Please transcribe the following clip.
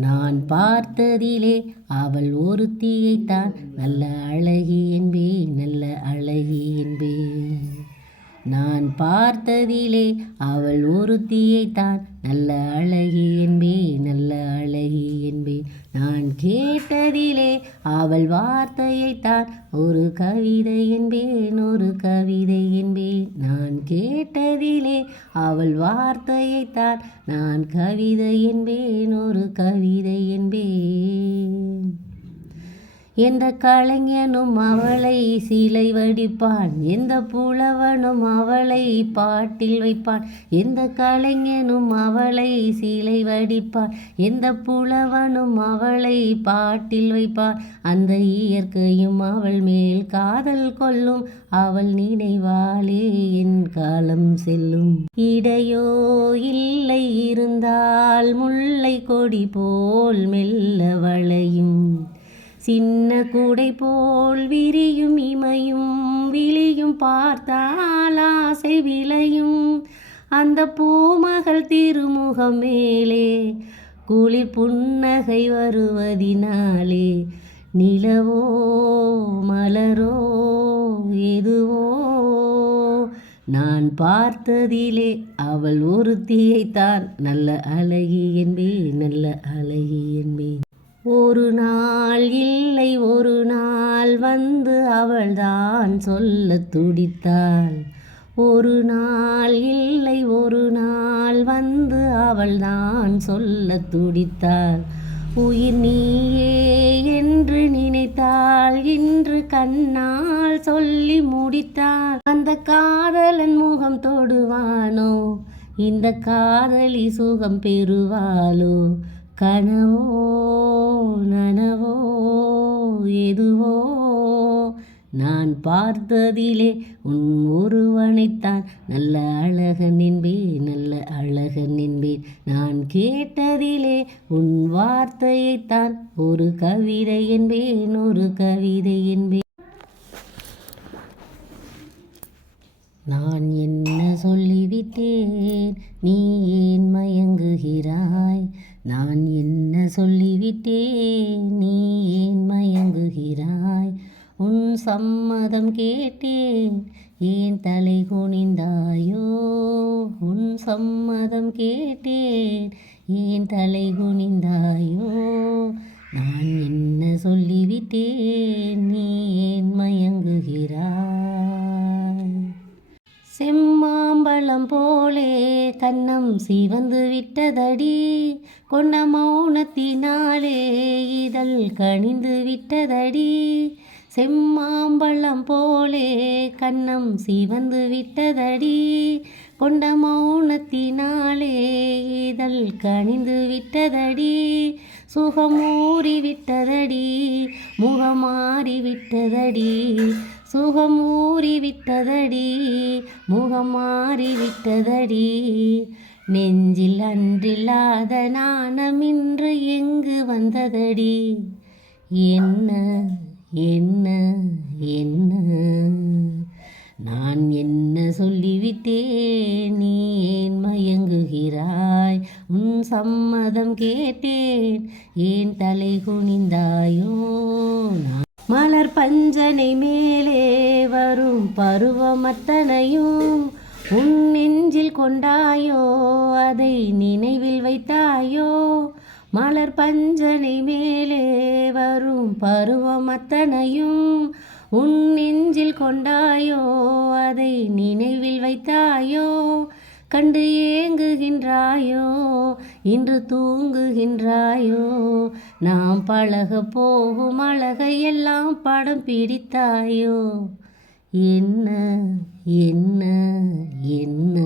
நான் பார்த்ததிலே அவள் ஒருத்தியைத்தான் நல்ல அழகி என்பேன் நல்ல அழகி என்பேன். நான் பார்த்ததிலே அவள் ஒருத்தியைத்தான் நல்ல அழகி என்பேன் நல்ல அழகி நான் கேட்டதிலே அவள் வார்த்தையைத்தான் ஒரு கவிதை என்பேன் ஒரு கவிதை என்பேன். நான் கேட்டதிலே அவள் வார்த்தையைத்தான் நான் கவிதை என்பேன் ஒரு கவிதை என்பேன். எந்த கலைஞனும் அவளை சிலை வடிப்பான் எந்த புலவனும் அவளை பாட்டில் வைப்பான் எந்த கலைஞனும் அவளை சிலை வடிப்பான் எந்த புலவனும் அவளை பாட்டில் வைப்பான். அந்த இயற்கையும் அவள் மேல் காதல் கொள்ளும் அவள் நினைவாளே என் காலம் செல்லும். இடையோ இல்லை இருந்தால் முல்லை கொடி போல் மெல்ல வளையும். சின்ன கூடை போல் விரியும் இமையும் விழியும் பார்த்தால் ஆசை விளையும். அந்த பூமகள் திருமுகம் மேலே குளிர் புன்னகை வருவதினாலே நிலவோ மலரோ எதுவோ. நான் பார்த்ததிலே அவள் ஒருத்தியைத்தான் நல்ல அழகி என்பே நல்ல அழகி என்பே ஒரு நாள் இல்லை ஒரு நாள் வந்து அவள்தான் சொல்ல துடித்தாள். ஒரு நாள் இல்லை ஒரு நாள் வந்து அவள்தான் சொல்ல துடித்தாள். உயிர் நீயே என்று நினைத்தாள் இன்று கண்ணால் சொல்லி முடித்தாள். அந்த காதலன் முகம் தொடுவானோ? இந்த காதலி சுகம் பெறுவாளோ? கனவோ? நனவோ எதுவோ? நான் பார்த்ததிலே உன் ஒருவனைத்தான் நல்ல அழகன் என்பேன் நல்ல அழகன் என்பேன். நான் கேட்டதிலே உன் வார்த்தையைத்தான் ஒரு கவிதை என்பேன் ஒரு கவிதை என்பேன். நான் என்ன சொல்லிவிட்டேன்? நீ சொல்லிவிட்டே நீ ஏன் மயங்குகிறாய்? உன் சம்மதம் கேட்டேன் ஏன் தலை குனிந்தாயோ? உன் சம்மதம் கேட்டேன் ஏன் தலை குனிந்தாயோ? நான் என்ன சொல்லிவிட்டேன் செம்மாம்பழம் போலே கண்ணம் சிவந்து விட்டதடி. கொண்ட மௌனத்தினாலே இதழ் கணிந்து விட்டதடி. செம்மாம்பழம் போலே கண்ணம் சிவந்து விட்டதடி. கொண்ட மௌனத்தினாலே இதழ் கனிந்து விட்டதடி சுகமூறி விட்டதடி முகமாறி விட்டதடி சுகம் விட்டதடி முகம் விட்டதடி. நெஞ்சில் அன்றில்லாத நாணம் இன்று எங்கு வந்ததடி? என்ன என்ன என்ன? நான் என் சம்மதம் கேட்டேன். ஏன் தலை குனிந்தாயோ? மலர் பஞ்சனை மேலே வரும் பருவமத்தனையும் உன் நெஞ்சில் கொண்டாயோ? அதை நினைவில் வைத்தாயோ? மலர் பஞ்சனை மேலே வரும் பருவமத்தனையும் உன் நெஞ்சில் கொண்டாயோ? அதை நினைவில் வைத்தாயோ? கண்டு ஏங்குகின்றாயோ? இன்று தூங்குகின்றாயோ? நாம் பழக போகும் அழகையெல்லாம் படம் பிடித்தாயோ? என்ன என்ன என்ன?